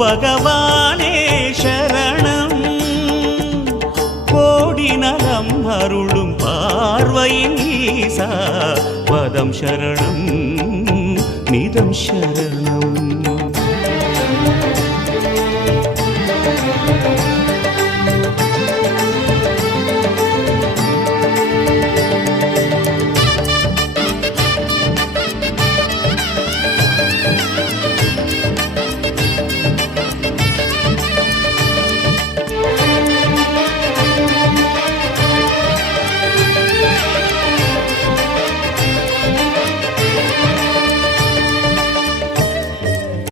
பகவானே சரணம் கோடி நலம் அருளும் பார்வையின் ஈசா பதம் சரணம் நிதம் சரணம்